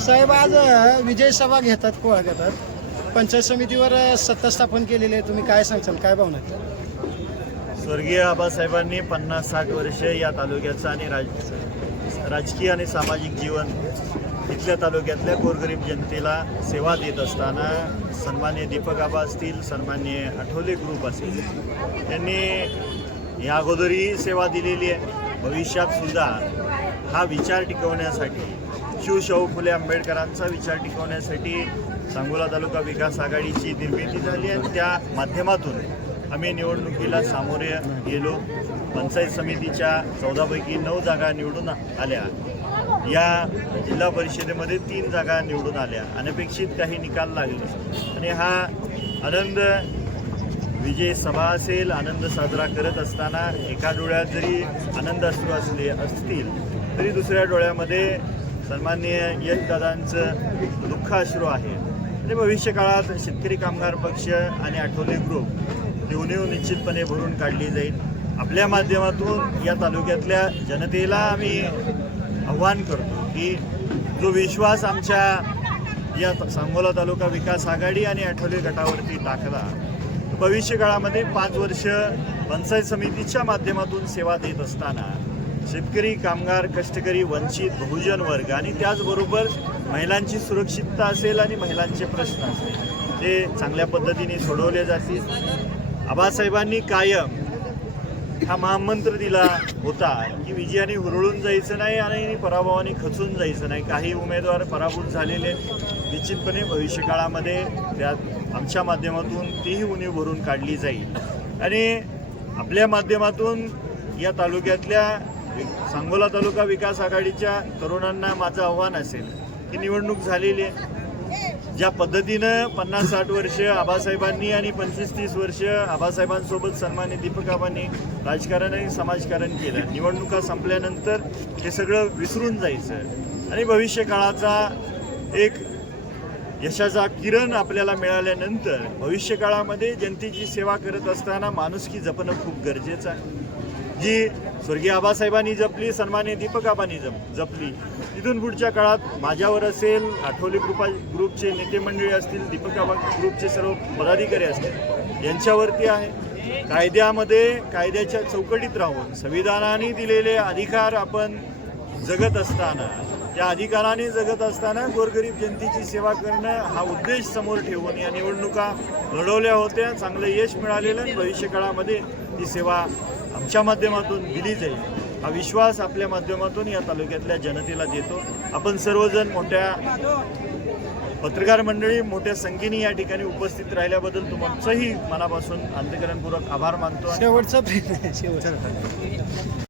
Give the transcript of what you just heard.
साहेब आज विजय सभा घेतात, कोळा घेतात. पंचायत समितीवर सत्ता स्थापन केलेली आहे. तुम्ही काय सांगताल, काय भावना आहेत? स्वर्गीय आबासाहेबांनी 50-60 वर्षे या तालुक्याचं आणि राजकीय आणि सामाजिक जीवन इथल्या तालुक्यातल्या गोरगरीब जनतेला सेवा देत असताना सन्मान्य दीपक आबा असतील, सन्मान्य आठवले ग्रुप असेल, त्यांनी या अगोदरही सेवा दिलेली आहे. भविष्यात सुद्धा हा विचार टिकवण्यासाठी, शाहू फुले आंबेडकरांचा विचार टिकवण्यासाठी सांगोला तालुका विकास आघाडीची निर्मिती झाली आणि त्या माध्यमातून आम्ही निवडणुकीला सामोरे गेलो. पंचायत समितीच्या 14 पैकी 9 जागा निवडून आल्या. या जिल्हा परिषदेमध्ये 3 जागा निवडून आल्या. अनपेक्षित काही निकाल लागले आणि हा आनंद विजय सभा असेल, आनंद साजरा करत असताना एका डोळ्यात जरी आनंद अश्रू असतील तरी दुसऱ्या डोळ्यामध्ये सन्माननीय यशदादांचं दुःख अश्रू आहे. आणि भविष्य काळात शेतकरी कामगार पक्ष आणि आठवले ग्रुप देऊन निश्चितपणे भरून काढली जाईल. आपल्या माध्यमातून या तालुक्यातल्या जनतेला आम्ही आव्हान करतो की जो विश्वास आमच्या या सांगोला तालुका विकास आघाडी आणि आठवले गटावरती टाकला, भविष्य काळामध्ये 5 वर्ष पंचायत समितीच्या माध्यमातून सेवा देत असताना शेतकरी कामगार कष्टकरी वंचित बहुजन वर्ग आणि त्याचबरोबर महिलांची सुरक्षितता असेल आणि महिलांचे प्रश्न असतील ते चांगल्या पद्धतीने सोडवले जातील. आबासाहेबांनी कायम हा महामंत्र दिला होता की विजयाने हुरळून जायचं नाही आणि पराभवाने खचून जायचं नाही. काही उमेदवार पराभूत झालेले निश्चितपणे भविष्यकाळामध्ये त्यात आमच्या माध्यमातून तीही उणीव भरून काढली जाईल. आणि आपल्या माध्यमातून या तालुक्यातल्या सांगोला तालुका विकास आघाडीच्या तरुणांना माझं आव्हान असेल की निवडणूक झालेली आहे. ज्या पद्धतीनं 50-60 वर्ष आबासाहेबांनी आणि 25-30 वर्ष आबासाहेबांसोबत सन्मान्य दीपक आबांनी राजकारण आणि समाजकारण केलं, निवडणुका संपल्यानंतर हे सगळं विसरून जायचं आणि भविष्य काळाचा एक यशाचा किरण आपल्याला मिळाल्यानंतर भविष्य काळामध्ये जनतेची सेवा करत असताना माणुसकी जपणं खूप गरजेचं आहे. जी स्वर्गीय आबासाहेबांनी जपली, सन्मान्य दीपक आबांनी जपली, तिथून पुढच्या काळात माझ्यावर असेल, आठवले ग्रुपचे नेते मंडळी असतील, दीपक आबा ग्रुपचे सर्व पदाधिकारी असतील, यांच्यावरती आहे. कायद्याच्या चौकटीत राहून संविधानाने दिलेले अधिकार आपण जगत असताना, त्या अधिकाराने जगत असताना गोरगरीब जनतेची सेवा करणं हा उद्देश समोर ठेवून या निवडणुका लढवल्या होत्या. चांगलं यश मिळालेलं आणि भविष्य काळामध्ये ती सेवा आमच्या माध्यमातून दिली जाईल हा विश्वास आपल्या माध्यमातून या तालुक्यातल्या जनतेला देतो. आपण सर्वजण मोठ्या पत्रकार मंडळी मोठ्या संख्येने या ठिकाणी उपस्थित राहिल्याबद्दल तुमचंही मनापासून अंतःकरणपूर्वक आभार मानतो. शेवटचा